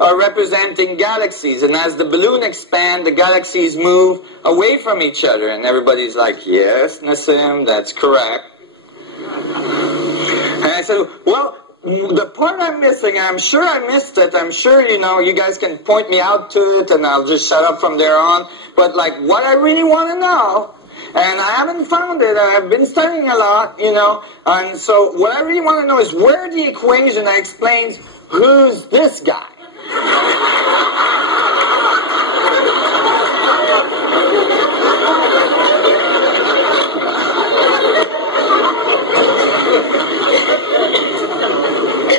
are representing galaxies, and as the balloon expands, the galaxies move away from each other, and everybody's like, yes, Nassim, that's correct. And I said, well, the part I'm missing, I'm sure I missed it, I'm sure, you guys can point me out to it, and I'll just shut up from there on, but like, what I really want to know, and I haven't found it, I've been studying a lot, and so what I really want to know is where the equation that explains who's this guy.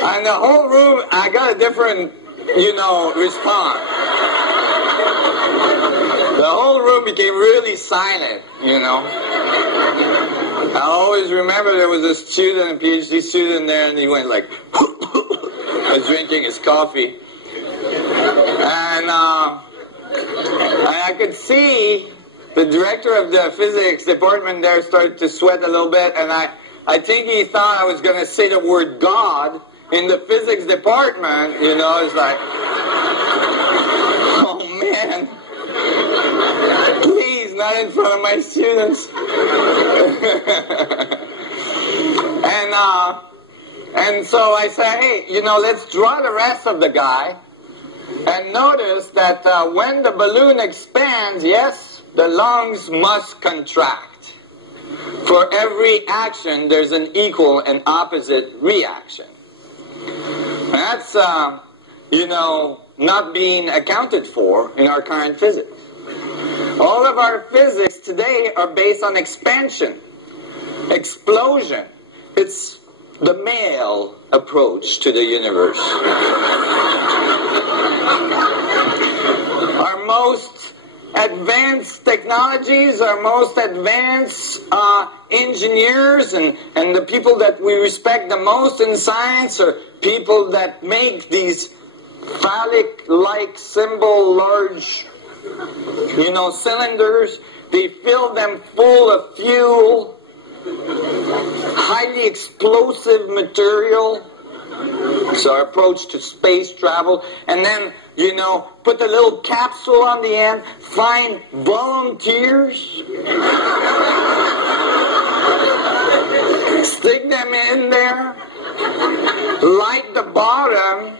And the whole room, I got a different, response. The whole room became really silent, I always remember there was a student, a PhD student there, and he went like, was drinking his coffee. And I could see the director of the physics department there started to sweat a little bit, and I think he thought I was going to say the word God in the physics department, it's like, oh man, please, not in front of my students. And so I said, hey, let's draw the rest of the guy, and notice that when the balloon expands, yes, the lungs must contract. For every action, there's an equal and opposite reaction. And that's, not being accounted for in our current physics. All of our physics today are based on expansion, explosion. It's the male approach to the universe. Our most advanced technologies, our most advanced engineers, and the people that we respect the most in science are people that make these phallic-like symbol large, cylinders. They fill them full of fuel, highly explosive material. It's our approach to space travel. And then, put a little capsule on the end, find volunteers, stick them in there, light the bottom,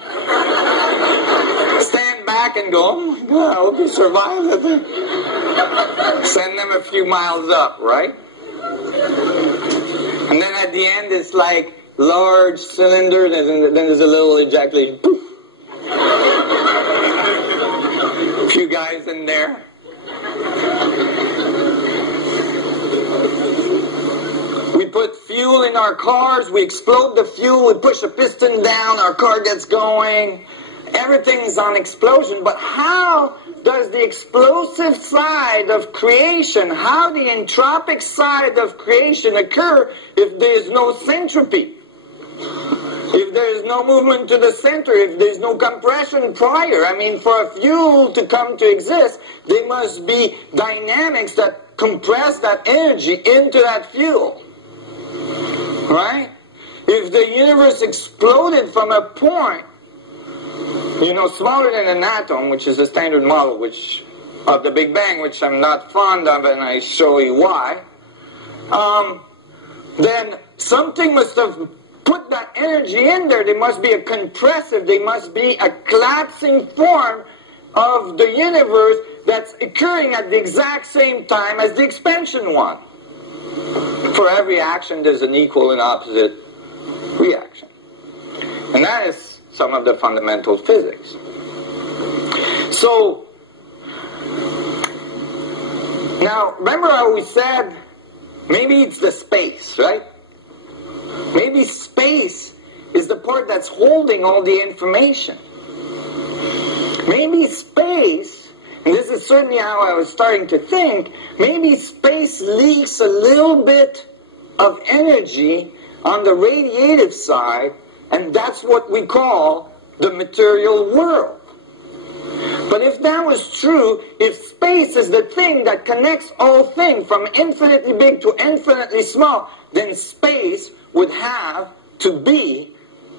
stand back and go, oh my God, I hope you survive that thing. Send them a few miles up, right? And then at the end it's like large cylinder, and then there's a little ejaculation. Poof. A few guys in there. We put fuel in our cars, we explode the fuel, we push a piston down, our car gets going. Everything's on explosion, but how does the explosive side of creation, how the entropic side of creation occur if there is no centropy? If there is no movement to the center, if there is no compression prior? I mean, for a fuel to come to exist, there must be dynamics that compress that energy into that fuel. Right? If the universe exploded from a point, smaller than an atom, which is the standard model of the Big Bang, which I'm not fond of, and I show you why, then something must have put that energy in there. There must be a compressive, there must be a collapsing form of the universe that's occurring at the exact same time as the expansion one. For every action, there's an equal and opposite reaction. And that is some of the fundamental physics. So, now, remember how we said, maybe it's the space, right? Maybe space is the part that's holding all the information. Maybe space, and this is certainly how I was starting to think, maybe space leaks a little bit of energy on the radiative side, and that's what we call the material world. But if that was true, if space is the thing that connects all things from infinitely big to infinitely small, then space would have to be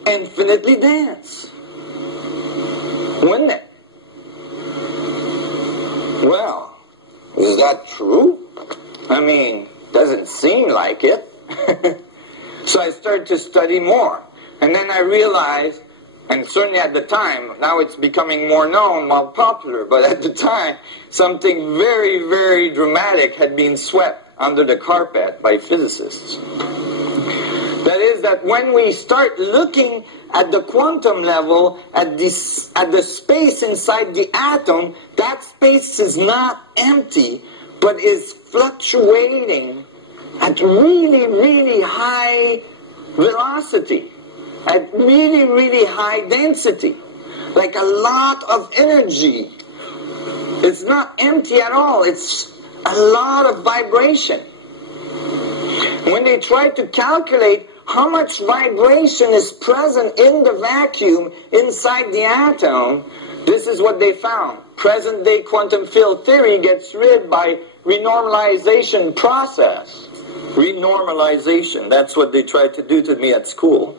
infinitely dense. Wouldn't it? Well, is that true? I mean, doesn't seem like it. So I started to study more. And then I realized, and certainly at the time, now it's becoming more known, more popular, but at the time, something very, very dramatic had been swept under the carpet by physicists. That is that when we start looking at the quantum level, at the space inside the atom, that space is not empty, but is fluctuating at really, really high velocity, at really, really high density, like a lot of energy. It's not empty at all, it's a lot of vibration. When they try to calculate how much vibration is present in the vacuum inside the atom, this is what they found. Present-day quantum field theory gets rid by renormalization process. Renormalization, that's what they tried to do to me at school.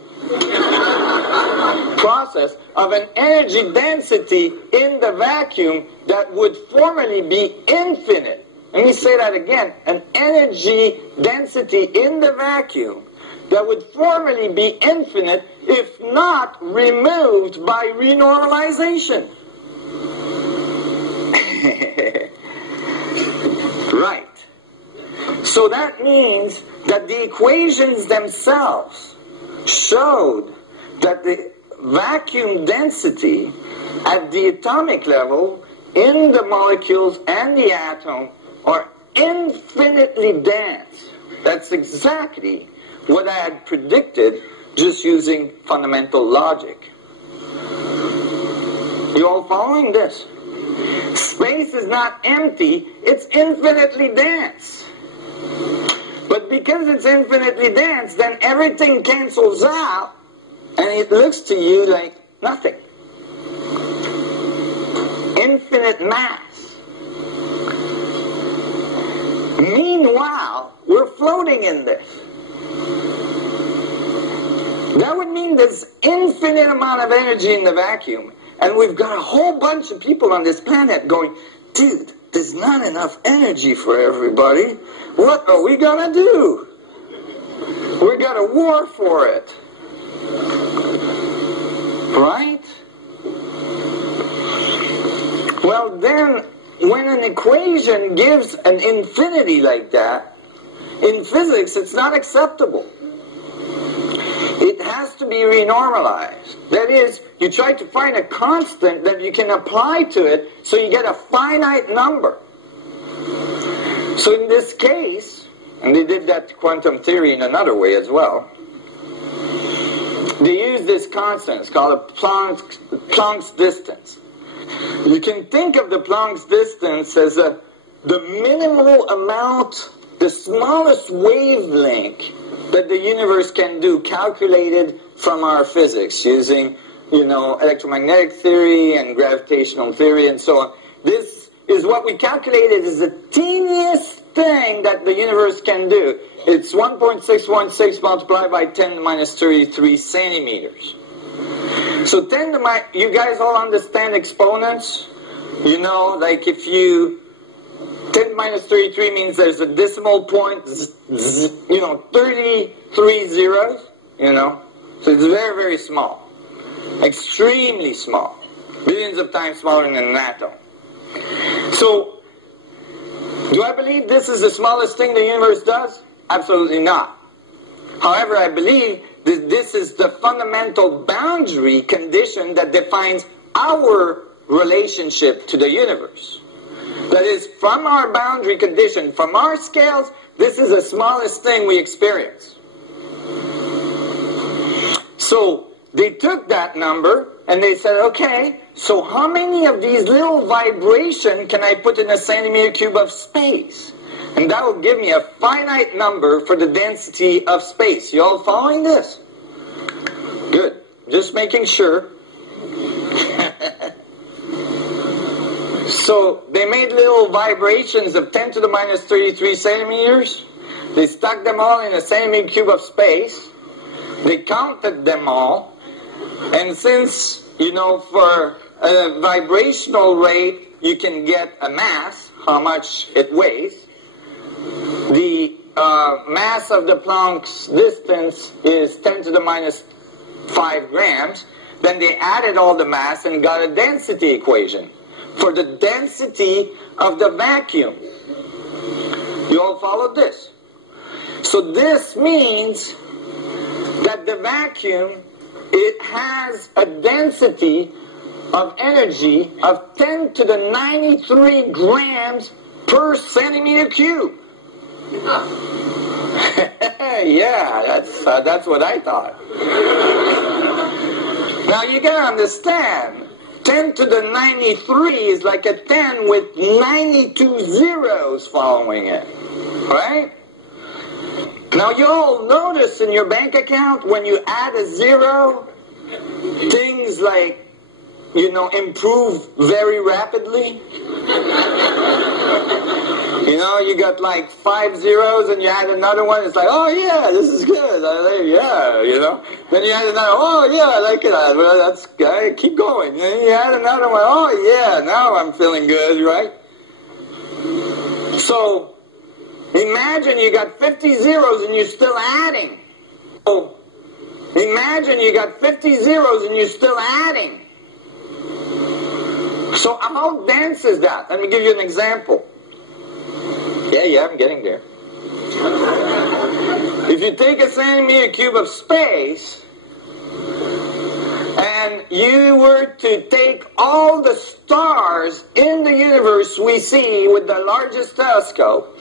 Process of an energy density in the vacuum that would formerly be infinite. Let me say that again. An energy density in the vacuum that would formerly be infinite if not removed by renormalization. Right. So that means that the equations themselves showed that the vacuum density at the atomic level in the molecules and the atom are infinitely dense. That's exactly what I had predicted just using fundamental logic. You all following this? Space is not empty, it's infinitely dense. But because it's infinitely dense, then everything cancels out, and it looks to you like nothing. Infinite mass. Meanwhile, we're floating in this. That would mean there's infinite amount of energy in the vacuum, and we've got a whole bunch of people on this planet going, dude, there's not enough energy for everybody. What are we gonna do? We got a war for it. Right? Well then, when an equation gives an infinity like that, in physics it's not acceptable. It has to be renormalized. That is, you try to find a constant that you can apply to it so you get a finite number. So in this case, and they did that to quantum theory in another way as well, they use this constant. It's called a Planck's distance. You can think of the Planck's distance as the minimal amount, the smallest wavelength that the universe can do, calculated from our physics, using, electromagnetic theory and gravitational theory and so on. This is what we calculated is the teeniest thing that the universe can do. It's 1.616 multiplied by 10 to the minus 33 centimeters. So you guys all understand exponents? Like if 10 to the minus 33 means there's a decimal point, 33 zeros, So it's very, very small. Extremely small. Billions of times smaller than an atom. So, do I believe this is the smallest thing the universe does? Absolutely not. However, I believe that this is the fundamental boundary condition that defines our relationship to the universe. That is, from our boundary condition, from our scales, this is the smallest thing we experience. So, they took that number and they said, okay, so how many of these little vibrations can I put in a centimeter cube of space? And that will give me a finite number for the density of space. You all following this? Good. Just making sure. So they made little vibrations of 10 to the minus 33 centimeters. They stuck them all in a centimeter cube of space. They counted them all. And since, for vibrational rate, you can get a mass, how much it weighs. The mass of the Planck's distance is 10 to the minus 5 grams. Then they added all the mass and got a density equation for the density of the vacuum. You all followed this? So this means that the vacuum, it has a density of energy of 10 to the 93 grams per centimeter cube. Yeah, that's what I thought. Now you gotta understand, 10 to the 93 is like a 10 with 92 zeros following it, right? Now you all notice in your bank account when you add a zero, things like, you know, improve very rapidly. You know, you got like 5 zeros and you add another one, it's like, oh yeah, this is good, yeah, you know. Then you add another, oh yeah, I like it, well, that's good, keep going. Then you add another one, oh yeah, now I'm feeling good, right? So, imagine you got 50 zeros and you're still adding. So, imagine you got 50 zeros and you're still adding. So how dense is that? Let me give you an example. Yeah, I'm getting there. If you take a centimeter cube of space and you were to take all the stars in the universe we see with the largest telescope,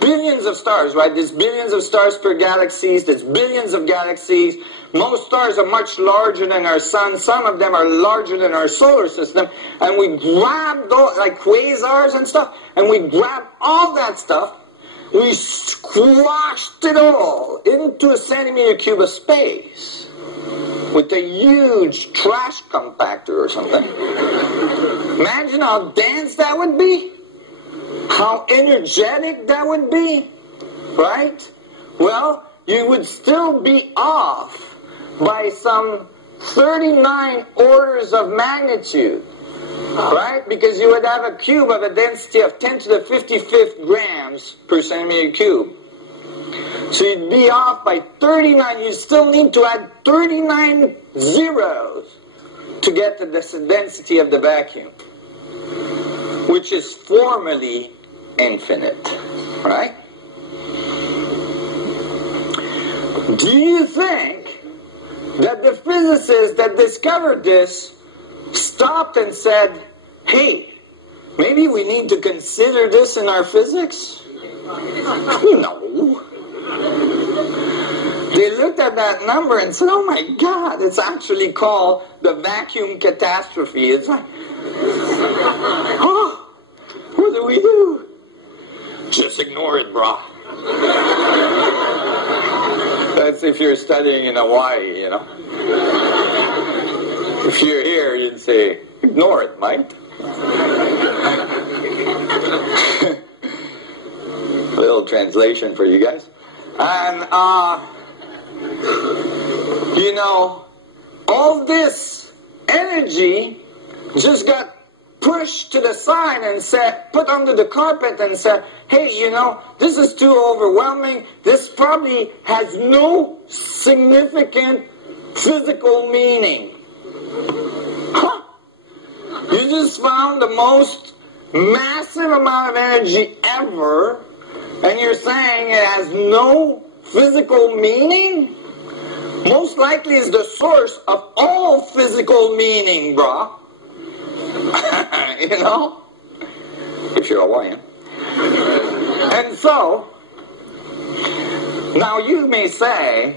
billions of stars, right? There's billions of stars per galaxy. There's billions of galaxies. Most stars are much larger than our sun. Some of them are larger than our solar system. And we grab those, like quasars and stuff, and we grab all that stuff. We squashed it all into a centimeter cube of space with a huge trash compactor or something. Imagine how dense that would be. How energetic that would be, right? Well, you would still be off by some 39 orders of magnitude, right? Because you would have a cube of a density of 10 to the 55th grams per centimeter cube. So you'd be off by 39. You still need to add 39 zeros to get to the density of the vacuum, which is formally infinite, right? Do you think that the physicists that discovered this stopped and said, hey, maybe we need to consider this in our physics? No. They looked at that number and said, oh my God, it's actually called the vacuum catastrophe. It's like, oh, what do we do? Just ignore it, brah. That's if you're studying in Hawaii, you know. If you're here, you'd say, ignore it, mate. A little translation for you guys. And, you know, all this energy just got pushed to the side and said, put under the carpet and said, hey, you know, this is too overwhelming. This probably has no significant physical meaning. Huh? You just found the most massive amount of energy ever, and you're saying it has no physical meaning? Most likely is the source of all physical meaning, brah. You know? If you're Hawaiian. And so, now you may say,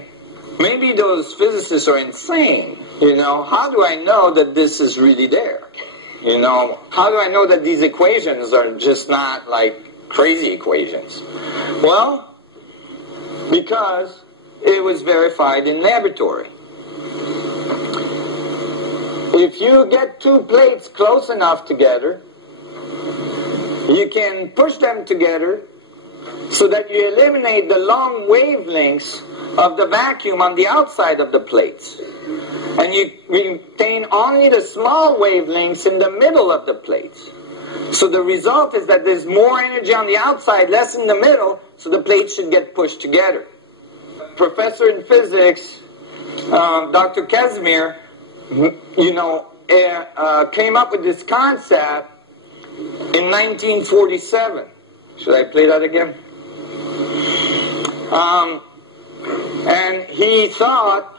maybe those physicists are insane. You know, how do I know that this is really there? You know, how do I know that these equations are just not like crazy equations? Well, because it was verified in laboratory. If you get two plates close enough together, you can push them together so that you eliminate the long wavelengths of the vacuum on the outside of the plates. And you retain only the small wavelengths in the middle of the plates. So the result is that there's more energy on the outside, less in the middle, so the plates should get pushed together. Professor in physics, Dr. Casimir, came up with this concept in 1947. Should I play that again? And he thought,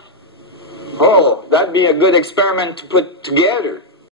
oh, that'd be a good experiment to put together.